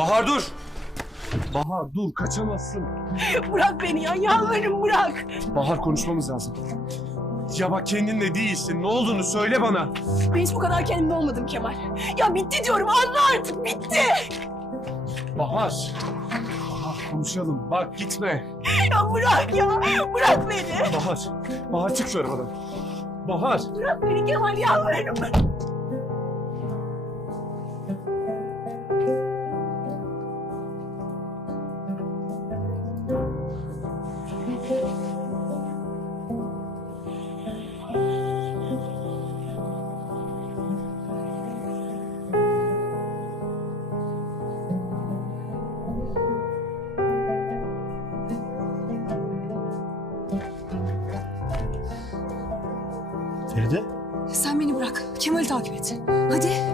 Bahar dur. Bahar dur kaçamazsın. Bırak beni ya yalvarırım bırak. Bahar konuşmamız lazım. Ya bak kendinle değilsin. Ne olduğunu söyle bana. Ben hiç bu kadar kendimde olmadım Kemal. Ya bitti diyorum anla artık bitti. Bahar. Bahar konuşalım. Bak gitme. Ya bırak ya bırak beni. Bahar. Bahar çık şu arabadan. Bahar. Bırak beni Kemal yalvarırım. Takip et. Hadi.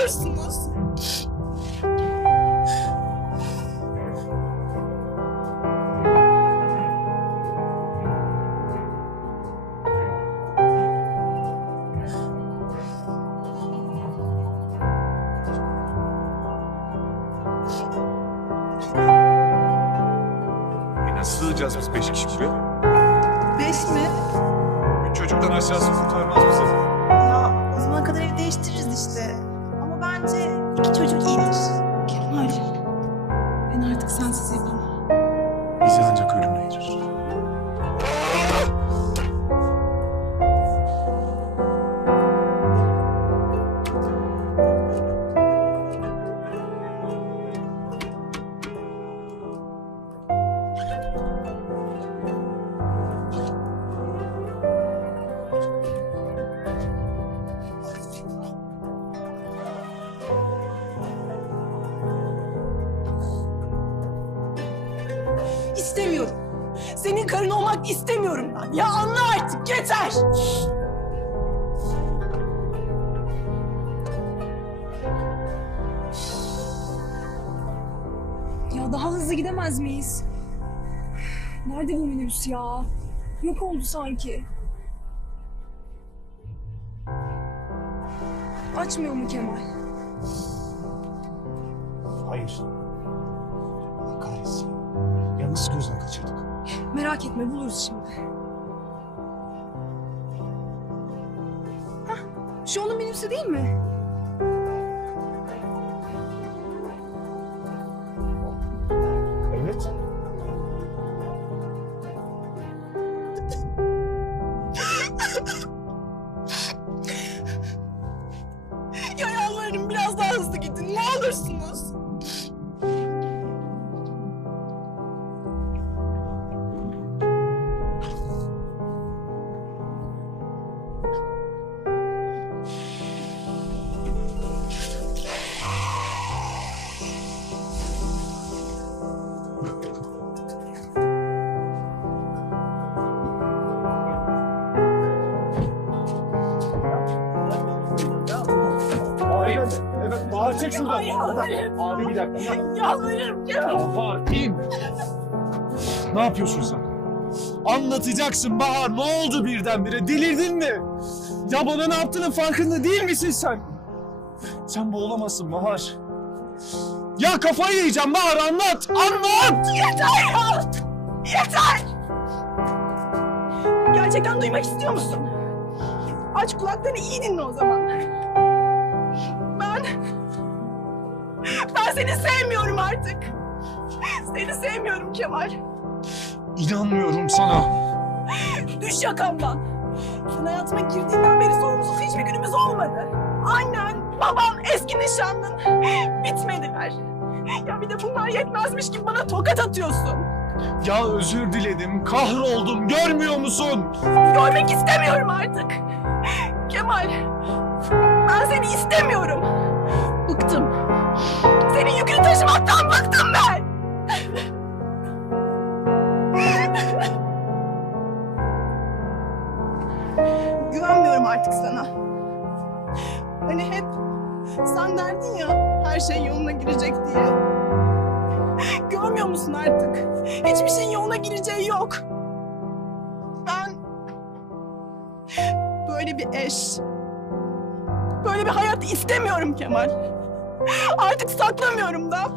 Olursunuz. E nasıl sığacağız biz beş kişi buraya? Beş mi? Çocuktan aşağısı kurtarmaz bizi. Ya o zamana kadar ev değiştiririz işte. Bence iki çocuk iyidir. Kemal. Ben artık sensiz yapamam. Bizi ancak ölüm ayırır. Karın olmak istemiyorum ben. Ya anla artık yeter. Ya daha hızlı gidemez miyiz? Nerede bu minibüs ya? Yok oldu sanki. Açmıyor mu Kemal? Hayır. Allah kahretsin. Ya nasıl gözden kaçırdık? Merak etme buluruz şimdi. Hah, şu onun minibüsü değil mi? Evet. Ya yalvarırım biraz daha hızlı gidin ne olursunuz. Yalvarırım. Abi bir dakika. Yalvarırım. Ne yapıyorsun sen? Anlatacaksın Bahar. Ne oldu birdenbire? Delirdin mi? Ya bana ne yaptığının farkında değil misin sen? Sen bu olamazsın Bahar. Ya kafayı yiyeceğim Bahar anlat. Anlat. Yeter ya! Yeter! Gerçekten duymak istiyor musun? Aç kulaklarını iyi dinle o zaman. Ben... Ben seni sevmiyorum artık. Seni sevmiyorum Kemal. İnanmıyorum sana. Düş yakamdan. Sen hayatıma girdiğinden beri sorumsuz hiçbir günümüz olmadı. Annen, baban, eski nişanlın bitmediler. Ya bir de bunlar yetmezmiş gibi bana tokat atıyorsun. Ya özür diledim, kahroldum, görmüyor musun? Görmek istemiyorum artık. Kemal, ben seni istemiyorum. Bıktım. Senin yükünü taşımaktan bıktım ben. Güvenmiyorum artık sana. Hani hep sen derdin ya her şey yoluna girecek diye. Görmüyor musun artık? Hiçbir şeyin yoluna gireceği yok. Ben böyle bir eş, böyle bir hayat istemiyorum Kemal. Artık saklamıyorum da.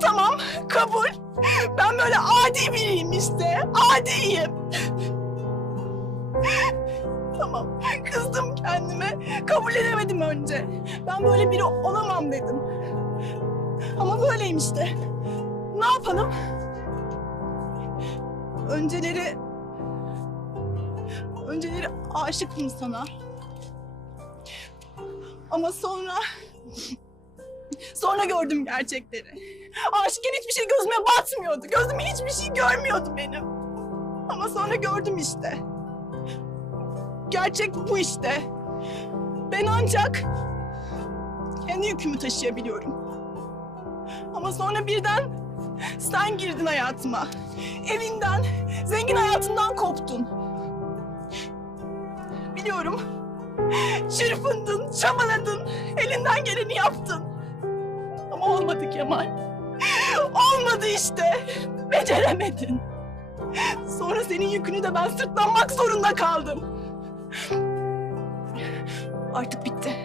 Tamam, kabul. Ben böyle adi biriyim işte. Adiyim. tamam, kızdım kendime. Kabul edemedim önce. Ben böyle biri olamam dedim. Ama böyleyim işte. Ne yapalım? Önceleri Önceleri aşıktım sana. Ama sonra... Sonra gördüm gerçekleri. Aşıkken hiçbir şey gözüme batmıyordu. Gözüm hiçbir şey görmüyordu benim. Ama sonra gördüm işte. Gerçek bu işte. Ben ancak kendi yükümü taşıyabiliyorum. Ama sonra birden sen girdin hayatıma. Evinden, zengin hayatından koptun. Biliyorum. Çırpındın, çabaladın, elinden geleni yaptın. Ama olmadı Kemal. Olmadı işte. Beceremedin. Sonra senin yükünü de ben sırtlanmak zorunda kaldım. Artık bitti.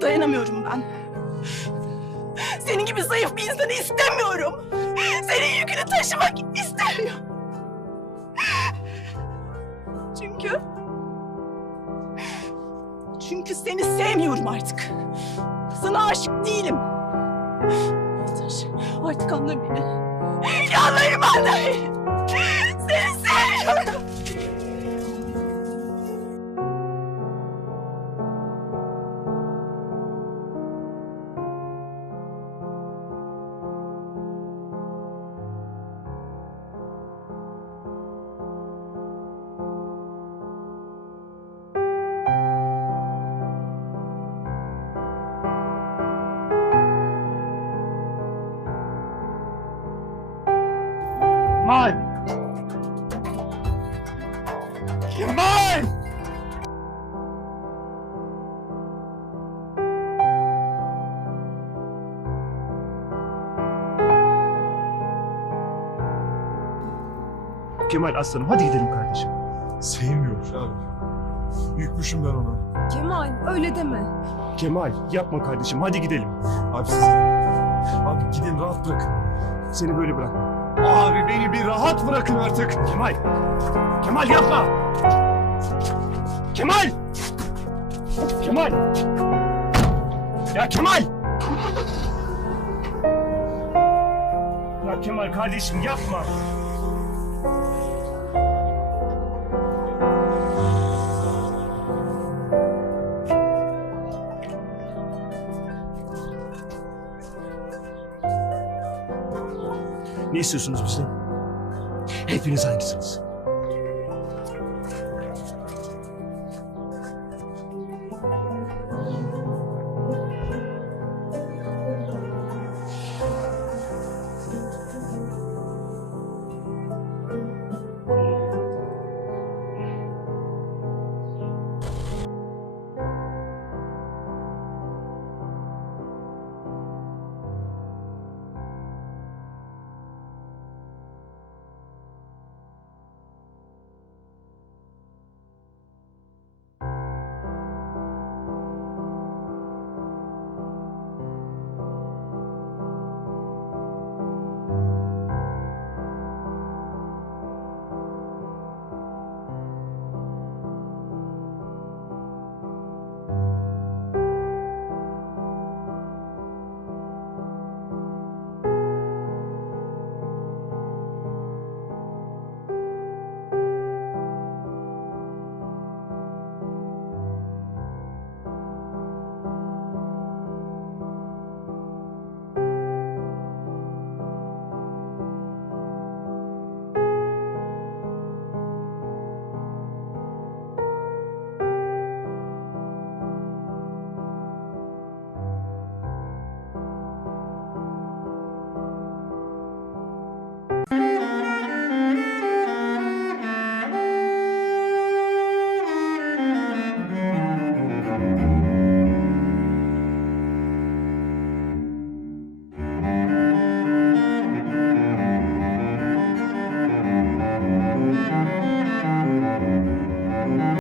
Dayanamıyorum ben. Senin gibi zayıf bir insanı istemiyorum. Senin yükünü taşımak istemiyorum. Çünkü... Çünkü seni sevmiyorum artık. Sana aşık değilim. Yeter. Artık anla beni. Yanlarım anlayın. Kemal aslanım hadi gidelim kardeşim. Sevmiyor abi. Yükmüşüm ben ona. Kemal öyle deme. Kemal yapma kardeşim hadi gidelim. Abi siz... Abi gidin rahat bırakın. Seni böyle bırakma. Abi beni bir rahat bırakın artık. Kemal! Kemal yapma! Kemal! Kemal! Ya Kemal! Ya Kemal kardeşim yapma. Ne istiyorsunuz bizden? Hepiniz hangisiniz?